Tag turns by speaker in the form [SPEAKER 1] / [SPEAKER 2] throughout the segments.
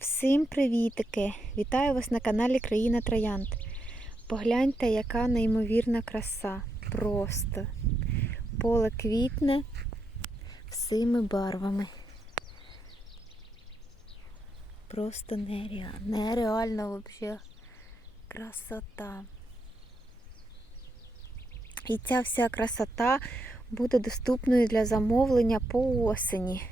[SPEAKER 1] Всім привітики! Вітаю вас на каналі Країна Троянд. Погляньте, яка неймовірна краса. Просто поле квітне всіми барвами. Просто нереально, нереально взагалі красота. І ця вся красота буде доступною для замовлення по осені.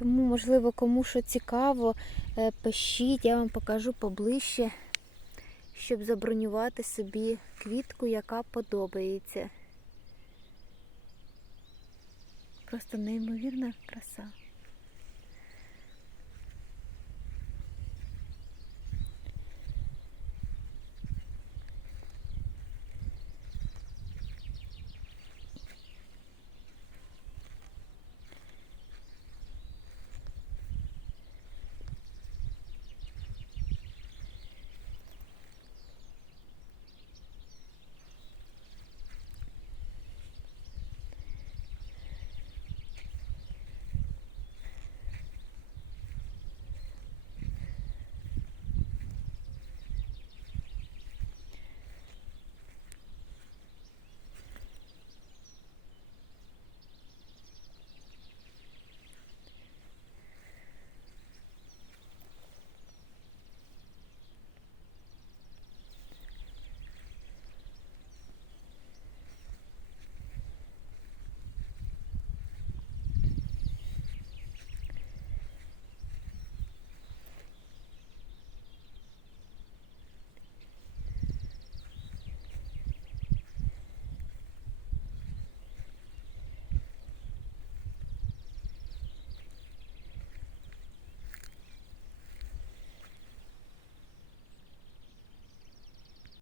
[SPEAKER 1] Тому, можливо, кому що цікаво, е, пишіть, я вам покажу поближче, щоб забронювати собі квітку, яка подобається. Просто неймовірна краса.